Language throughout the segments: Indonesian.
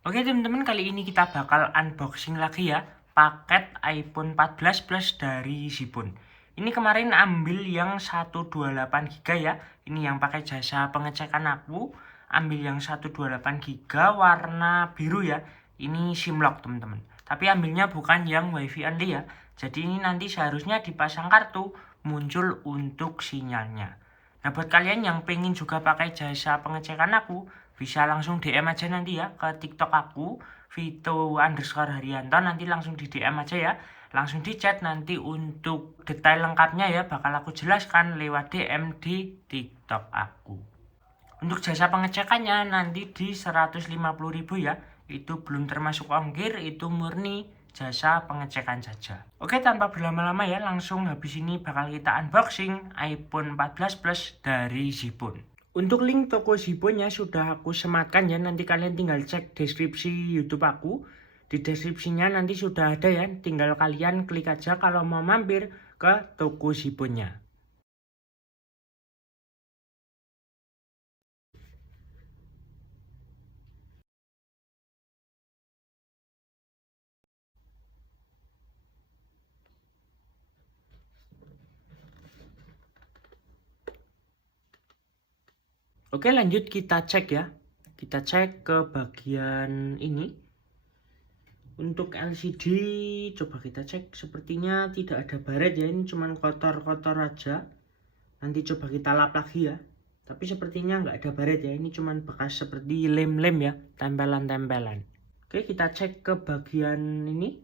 Oke teman-teman, kali ini kita bakal unboxing lagi ya paket iPhone 14 Plus dari Zipun. Ini kemarin ambil yang 128 GB ya. Ini yang pakai jasa pengecekan aku. Ambil yang 128 GB warna biru ya. Ini SIM lock teman-teman. Tapi ambilnya bukan yang WiFi only ya. Jadi ini nanti seharusnya dipasang kartu muncul untuk sinyalnya. Nah, buat kalian yang pengen juga pakai jasa pengecekan aku, bisa langsung DM aja nanti ya ke TikTok aku, Vito_Haryanto, nanti langsung di DM aja ya. Langsung di chat, nanti untuk detail lengkapnya ya bakal aku jelaskan lewat DM di TikTok aku. Untuk jasa pengecekannya nanti di 150.000 ya. Itu belum termasuk ongkir, itu murni jasa pengecekan saja. Oke, tanpa berlama-lama ya, langsung habis ini bakal kita unboxing iPhone 14 Plus dari Zipun. Untuk link toko Zipunnya sudah aku sematkan ya, nanti kalian tinggal cek deskripsi YouTube aku. Di deskripsinya nanti sudah ada ya, tinggal kalian klik aja kalau mau mampir ke toko Zipunnya. Oke, lanjut kita cek ya. Kita cek ke bagian ini. Untuk LCD coba kita cek, sepertinya tidak ada baret ya, ini cuman kotor-kotor aja. Nanti coba kita lap lagi ya. Tapi sepertinya nggak ada baret ya, ini cuman bekas seperti lem-lem ya, tempelan-tempelan. Oke, kita cek ke bagian ini.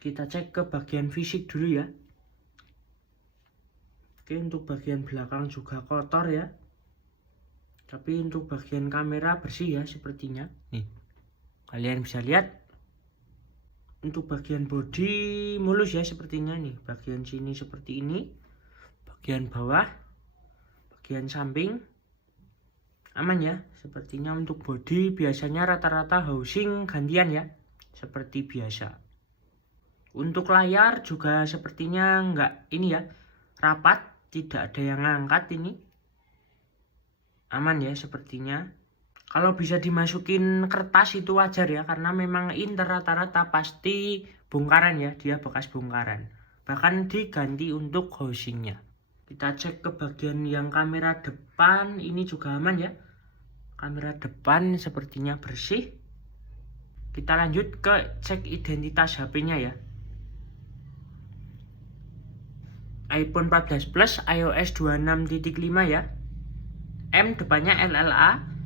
Kita cek ke bagian fisik dulu ya. Oke, untuk bagian belakang juga kotor ya. Tapi untuk bagian kamera bersih ya sepertinya. Nih, kalian bisa lihat. Untuk bagian bodi mulus ya sepertinya nih. Bagian sini seperti ini. Bagian bawah, bagian samping aman ya. Sepertinya untuk bodi biasanya rata-rata housing gantian ya. Seperti biasa. Untuk layar juga sepertinya enggak ini ya, rapat, tidak ada yang ngangkat ini. Aman ya sepertinya. Kalau bisa dimasukin kertas itu wajar ya, karena memang Inter rata-rata pasti bongkaran ya, dia bekas bongkaran. Bahkan diganti untuk housingnya. Kita cek ke bagian yang kamera depan, ini juga aman ya. Kamera depan sepertinya bersih. Kita lanjut ke cek identitas HP-nya ya. iPhone 14 Plus iOS 26.5 ya. M depannya LLA.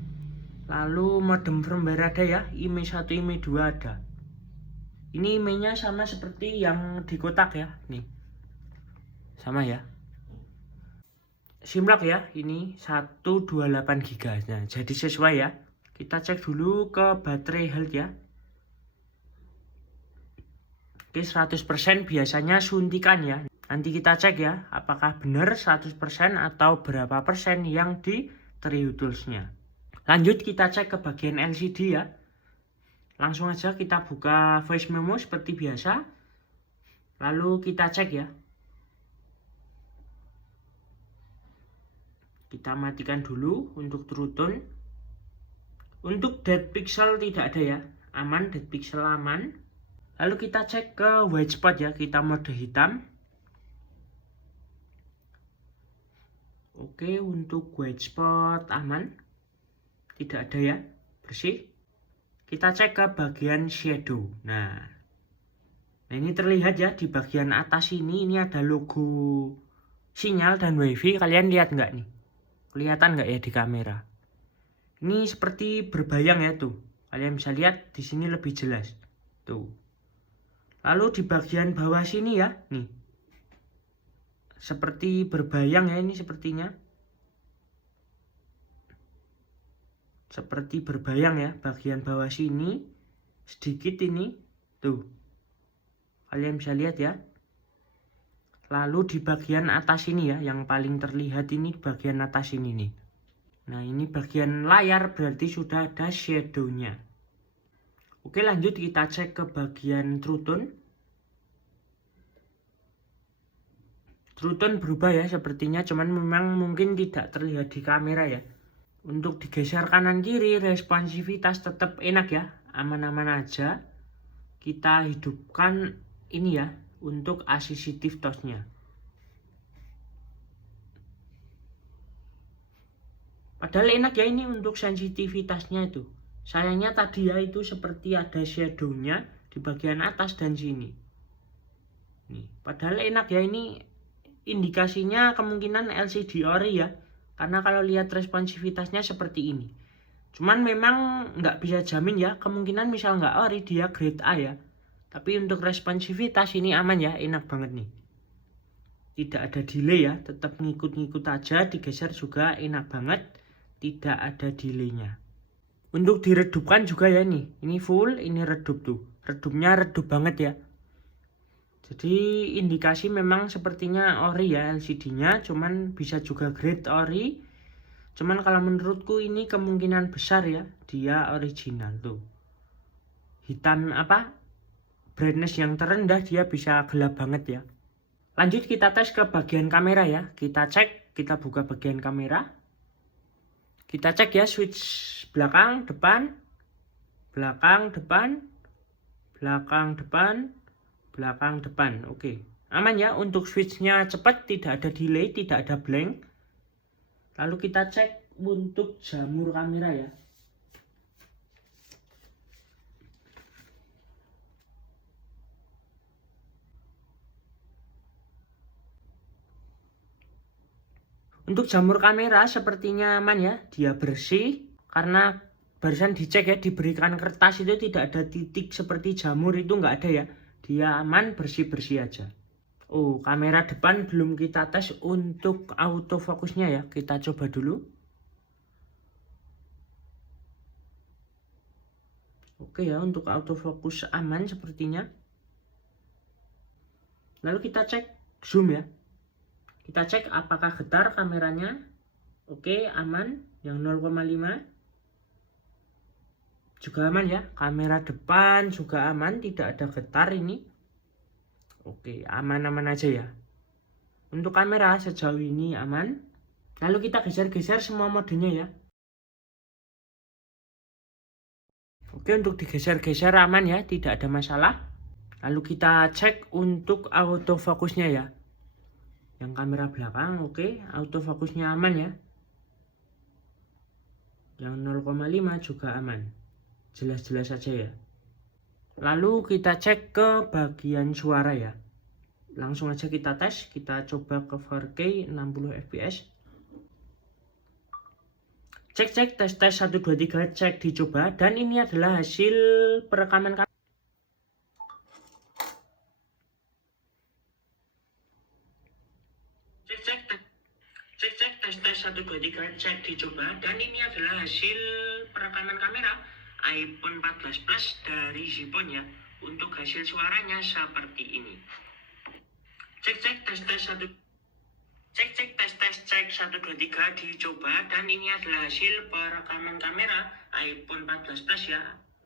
Lalu modem firmware ada ya, IMEI 1, IMEI 2 ada. Ini IMEI-nya sama seperti yang di kotak ya, nih. Sama ya. SIM lock ya, ini 128 GB. Nah, jadi sesuai ya. Kita cek dulu ke baterai health ya. Oke, 100% biasanya suntikan ya. Nanti kita cek ya, apakah benar 100% atau berapa persen yang di True Tools-nya. Lanjut kita cek ke bagian LCD ya. Langsung aja kita buka voice memo seperti biasa. Lalu kita cek ya. Kita matikan dulu untuk True Tone. Untuk dead pixel tidak ada ya. Aman, dead pixel aman. Lalu kita cek ke white spot ya, kita mode hitam. Oke, untuk white spot aman. Tidak ada ya, bersih. Kita cek ke bagian shadow. Nah, ini terlihat ya di bagian atas ini ada logo sinyal dan wifi. Kalian lihat nggak nih? Kelihatan nggak ya di kamera? Ini seperti berbayang ya tuh. Kalian bisa lihat di sini lebih jelas. Tuh. Lalu di bagian bawah sini ya, nih. Seperti berbayang ya ini sepertinya. Seperti berbayang ya, bagian bawah sini sedikit ini. Tuh. Kalian bisa lihat ya. Lalu di bagian atas ini ya, yang paling terlihat ini bagian atas ini nih. Nah, ini bagian layar berarti sudah ada shadow-nya. Oke, lanjut kita cek ke bagian True Tone. True Tone berubah ya sepertinya, cuman memang mungkin tidak terlihat di kamera ya. Untuk digeser kanan kiri responsivitas tetap enak ya, aman-aman aja. Kita hidupkan ini ya untuk assistive touch-nya. Padahal enak ya ini untuk sensitivitasnya itu. Sayangnya tadi ya itu seperti ada shadow-nya di bagian atas dan sini. Nih, padahal enak ya ini indikasinya kemungkinan LCD ori ya. Karena kalau lihat responsivitasnya seperti ini. Cuman memang nggak bisa jamin ya, kemungkinan misal nggak ori dia grade A ya. Tapi untuk responsivitas ini aman ya, enak banget nih. Tidak ada delay ya, tetap ngikut-ngikut aja, digeser juga enak banget. Tidak ada delaynya. Untuk diredupkan juga ya nih, ini full, ini redup tuh. Redupnya redup banget ya. Jadi indikasi memang sepertinya ori ya LCD-nya, cuman bisa juga grade ori. Cuman kalau menurutku ini kemungkinan besar ya, dia original tuh. Hitam brightness yang terendah dia bisa gelap banget ya. Lanjut kita tes ke bagian kamera ya. Kita cek, kita buka bagian kamera. Kita cek ya switch belakang, depan, belakang, depan, belakang, depan, belakang, depan. Oke, aman ya. Untuk switchnya cepat, tidak ada delay, tidak ada blank. Lalu kita cek untuk jamur kamera ya. Untuk jamur kamera sepertinya aman ya, dia bersih karena barusan dicek ya, diberikan kertas itu tidak ada titik seperti jamur itu nggak ada ya, dia aman bersih-bersih aja. Oh, kamera depan belum kita tes untuk autofokusnya ya, kita coba dulu. Oke ya, untuk autofokus aman sepertinya. Lalu kita cek zoom ya. Kita cek apakah getar kameranya. Oke, aman. Yang 0,5 juga aman ya. Kamera depan juga aman, tidak ada getar ini. Oke, aman-aman aja ya. Untuk kamera sejauh ini aman. Lalu kita geser-geser semua modenya ya. Oke, untuk digeser-geser aman ya, tidak ada masalah. Lalu kita cek untuk autofokusnya ya. Yang kamera belakang oke, autofokusnya aman ya. Yang 0,5 juga aman. Jelas-jelas saja ya. Lalu kita cek ke bagian suara ya. Langsung aja kita tes, kita coba ke 4K 60 fps. Cek tes 1 2 3 cek dicoba dan ini adalah hasil perekaman kami. Cek tes 1 2 3 cek dicoba dan ini adalah hasil perekaman kamera iPhone 14 Plus dari Zipon ya. Untuk hasil suaranya seperti ini. Cek tes 1 1 2 3 dicoba dan ini adalah hasil perekaman kamera iPhone 14 Plus ya.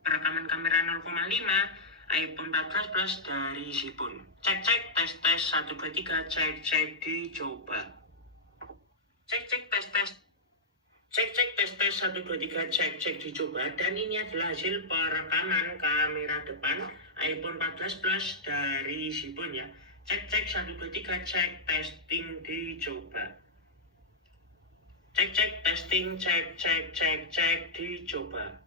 Perekaman kamera 0,5 iPhone 14 Plus dari Zipon. Cek tes 1 2 3 cek dicoba. Cek tes 1 2 3 cek dicoba dan ini adalah hasil perekaman kamera depan iPhone 14 Plus dari Zipon ya. Cek 1 2 3 cek testing dicoba. Cek testing cek dicoba.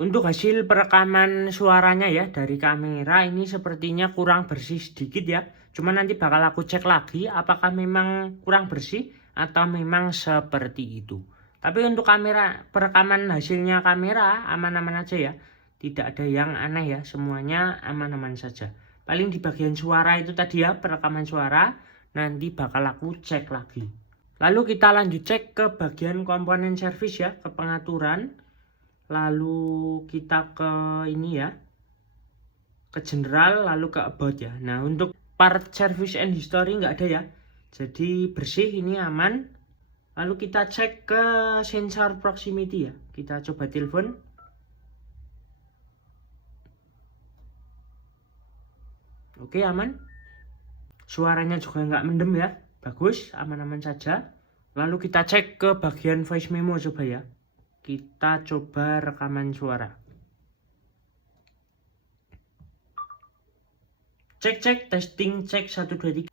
Untuk hasil perekaman suaranya ya dari kamera ini sepertinya kurang bersih sedikit ya. Cuma nanti bakal aku cek lagi apakah memang kurang bersih atau memang seperti itu. Tapi untuk kamera perekaman hasilnya kamera aman-aman aja ya. Tidak ada yang aneh ya, semuanya aman-aman saja. Paling di bagian suara itu tadi ya, perekaman suara nanti bakal aku cek lagi. Lalu kita lanjut cek ke bagian komponen servis ya, ke pengaturan. Lalu kita ke ini ya, ke general, lalu ke about ya. Nah untuk part service and history nggak ada ya, jadi bersih, ini aman. Lalu kita cek ke sensor proximity ya, kita coba telepon. Oke, aman. Suaranya juga nggak mendem ya, bagus, aman-aman saja. Lalu kita cek ke bagian voice memo coba ya. kita coba rekaman suara. Cek testing, cek 1 2 3.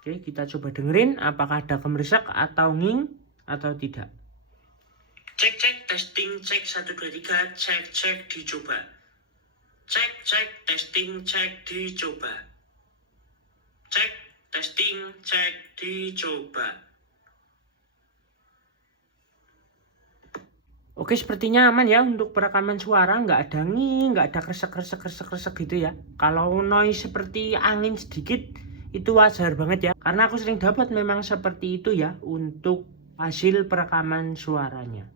Oke, kita coba dengerin apakah ada gemerisek atau nging atau tidak. Cek testing, cek 1 2 3, cek dicoba. Cek testing, cek dicoba. Cek testing, cek dicoba. Oke, sepertinya aman ya untuk perekaman suara, nggak ada nging, nggak ada kresek gitu ya. Kalau noise seperti angin sedikit itu wajar banget ya, karena aku sering dapat memang seperti itu ya untuk hasil perekaman suaranya.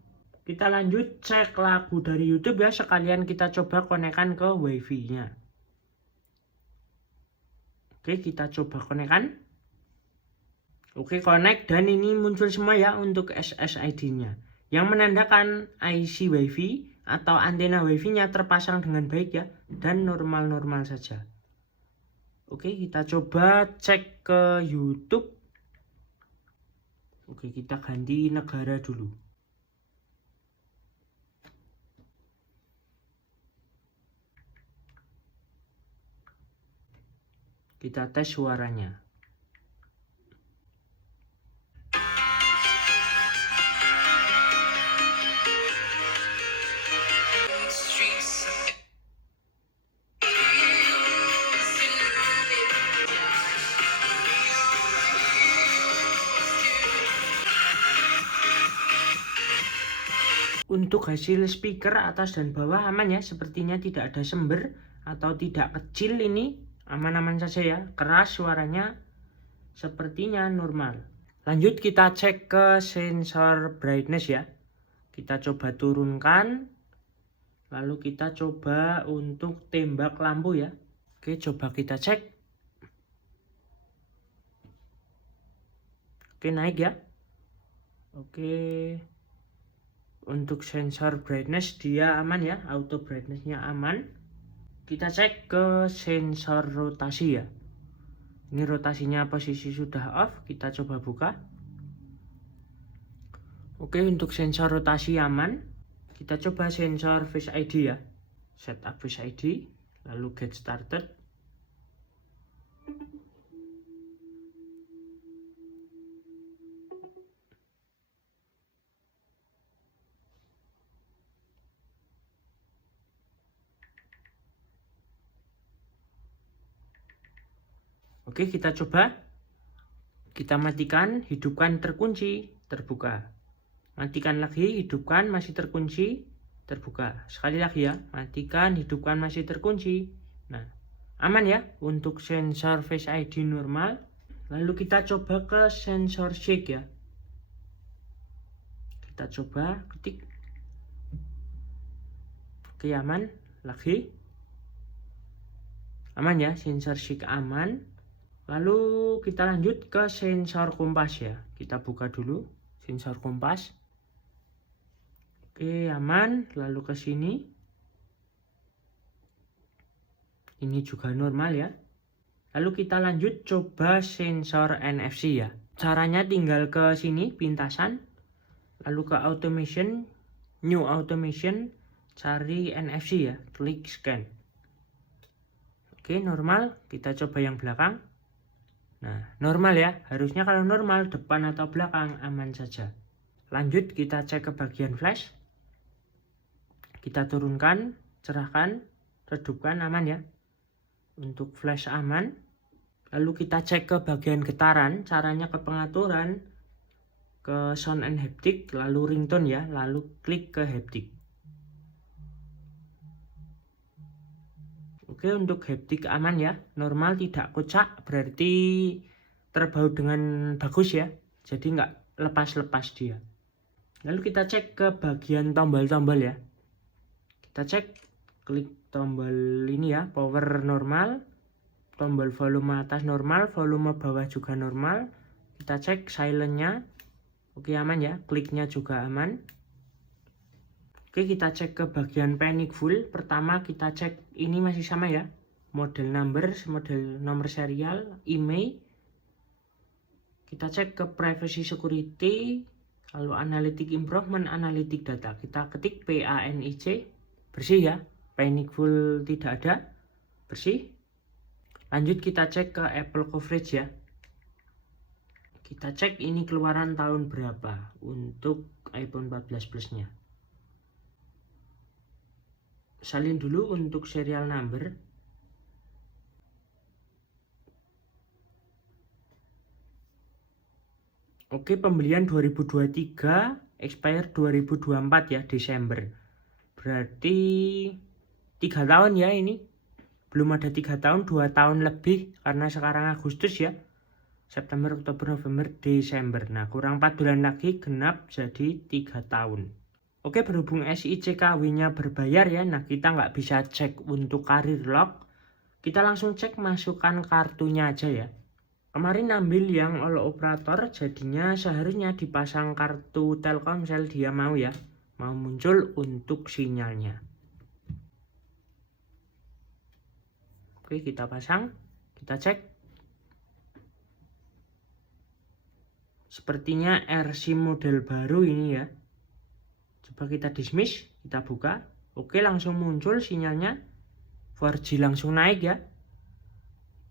Kita lanjut cek lagu dari YouTube ya, sekalian kita coba konekkan ke wifi-nya. Oke, kita coba konekkan. Oke, connect dan ini muncul semua ya untuk SSID-nya. Yang menandakan IC WiFi atau antena WiFi-nya terpasang dengan baik ya dan normal-normal saja. Oke, kita coba cek ke YouTube. Oke, kita ganti negara dulu. Kita tes suaranya. Untuk hasil speaker atas dan bawah aman ya, sepertinya tidak ada sember atau tidak kecil, ini aman-aman saja ya, keras suaranya sepertinya normal. Lanjut kita cek ke sensor brightness ya, kita coba turunkan, lalu kita coba untuk tembak lampu ya. Oke, coba kita cek. Oke, naik ya. Oke, untuk sensor brightness dia aman ya, auto brightnessnya aman. Kita cek ke sensor rotasi ya. Ini rotasinya posisi sudah off, kita coba buka. Oke, untuk sensor rotasi aman. Kita coba sensor Face ID ya. Setup Face ID, lalu get started. Oke, kita coba. Kita matikan, hidupkan, terkunci, terbuka. Matikan lagi, hidupkan, masih terkunci, terbuka. Sekali lagi ya, matikan, hidupkan, masih terkunci. Nah, aman ya untuk sensor Face ID normal. Lalu kita coba ke sensor shake ya. Kita coba ketik. Oke, aman. Lagi. Aman ya, sensor shake aman. Lalu kita lanjut ke sensor kompas ya. Kita buka dulu sensor kompas. Oke, aman. Lalu ke sini. Ini juga normal ya. Lalu kita lanjut coba sensor NFC ya. Caranya tinggal ke sini pintasan. Lalu ke automation, new automation, cari NFC ya, klik scan. Oke, normal. Kita coba yang belakang. Nah, normal ya, harusnya kalau normal depan atau belakang aman saja. Lanjut kita cek ke bagian flash. Kita turunkan, cerahkan, redupkan, aman ya. Untuk flash aman. Lalu kita cek ke bagian getaran, caranya ke pengaturan, ke sound and haptic, lalu ringtone ya, lalu klik ke haptic. Oke, untuk haptic aman ya, normal, tidak kocak, berarti terbaut dengan bagus ya, jadi nggak lepas-lepas dia. Lalu kita cek ke bagian tombol-tombol ya. Kita cek, klik tombol ini ya, power normal, tombol volume atas normal, volume bawah juga normal. Kita cek silentnya, oke aman ya, kliknya juga aman. Oke, kita cek ke bagian panic full. Pertama kita cek ini masih sama ya, model number, model nomor serial, email. Kita cek ke privacy security, Lalu analytic improvement, analytic data. Kita ketik PANIC, bersih ya. Panicful tidak ada, bersih. Lanjut kita cek ke Apple coverage ya. Kita cek ini keluaran tahun berapa untuk iPhone 14 Plus-nya. Salin dulu untuk serial number. Oke, pembelian 2023, expire 2024 ya, Desember. Berarti 3 tahun ya ini. Belum ada 3 tahun, 2 tahun lebih karena sekarang Agustus ya. September, Oktober, November, Desember. Nah, kurang 4 bulan lagi genap jadi 3 tahun. Oke, berhubung SICKW-nya berbayar ya. Nah, kita nggak bisa cek untuk karir log. Kita langsung cek masukkan kartunya aja ya. Kemarin ambil yang all operator, jadinya seharusnya dipasang kartu Telkomsel, dia mau ya. Mau muncul untuk sinyalnya. Oke, kita pasang, kita cek. Sepertinya RSIM model baru ini ya. Coba kita dismiss, kita buka. Oke, langsung muncul sinyalnya. 4G langsung naik ya.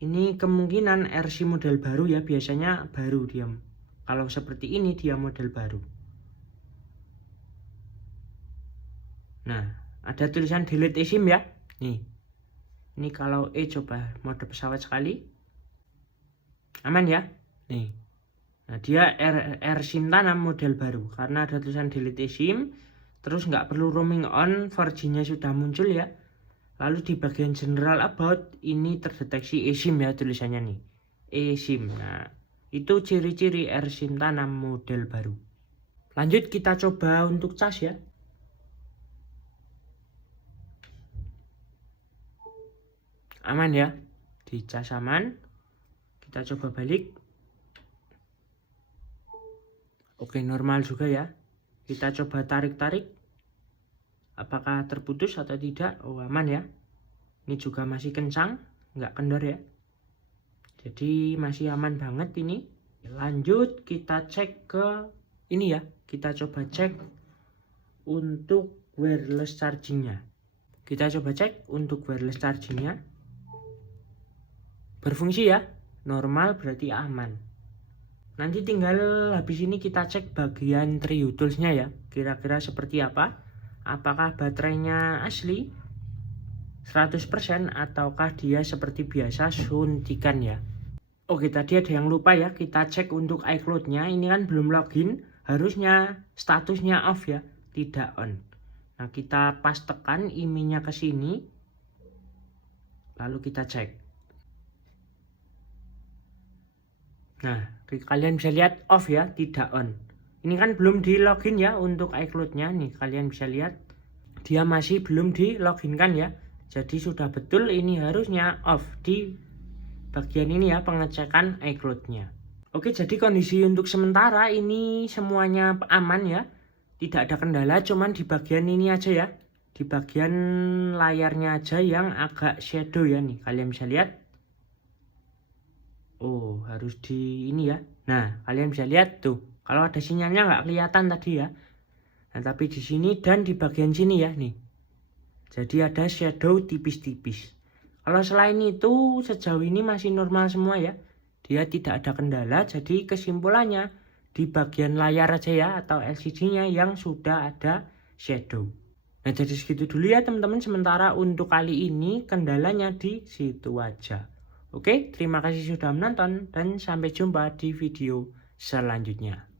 Ini kemungkinan RSIM model baru ya, biasanya baru dia. Kalau seperti ini dia model baru. Nah, ada tulisan delete eSIM ya. Nih. Ini kalau coba mode pesawat sekali. Aman ya. Nih. Nah, dia RSIM tanam model baru karena ada tulisan delete eSIM. Terus nggak perlu roaming on, 4G-nya sudah muncul ya. Lalu di bagian general about ini terdeteksi eSIM ya tulisannya nih. eSIM. Nah, itu ciri-ciri RSIM tanam model baru. Lanjut kita coba untuk cas ya. Aman ya. Di cas aman. Kita coba balik. Oke, normal juga ya. Kita coba tarik-tarik. Apakah terputus atau tidak? Oh, aman ya. Ini juga masih kencang, nggak kendor ya. Jadi masih aman banget ini. Lanjut kita cek ke ini ya. Kita coba cek untuk wireless chargingnya. Kita coba cek untuk wireless chargingnya. Berfungsi ya. Normal berarti aman. Nanti tinggal habis ini kita cek bagian Trio Tools-nya ya. Kira-kira seperti apa. Apakah baterainya asli 100% ataukah dia seperti biasa suntikan ya. Oke, tadi ada yang lupa ya, kita cek untuk iCloud-nya. Ini kan belum login, harusnya statusnya off ya, tidak on. Nah, kita pas tekan IMEI-nya ke sini. Lalu kita cek. Nah, kalian bisa lihat off ya, tidak on. Ini kan belum di login ya untuk iCloud-nya. Nih, kalian bisa lihat dia masih belum di login kan ya. Jadi sudah betul ini harusnya off di bagian ini ya, pengecekan iCloud-nya. Oke, jadi kondisi untuk sementara ini semuanya aman ya. Tidak ada kendala, cuman di bagian ini aja ya. Di bagian layarnya aja yang agak shadow ya nih. Kalian bisa lihat. Oh, harus di ini ya. Nah, kalian bisa lihat tuh. Kalau ada sinyalnya nggak kelihatan tadi ya. Nah, tapi di sini dan di bagian sini ya nih. Jadi ada shadow tipis-tipis. Kalau selain itu sejauh ini masih normal semua ya. Dia tidak ada kendala. Jadi kesimpulannya di bagian layar aja ya atau LCD-nya yang sudah ada shadow. Nah, jadi segitu dulu ya teman-teman. Sementara untuk kali ini kendalanya di situ aja. Oke, terima kasih sudah menonton dan sampai jumpa di video selanjutnya.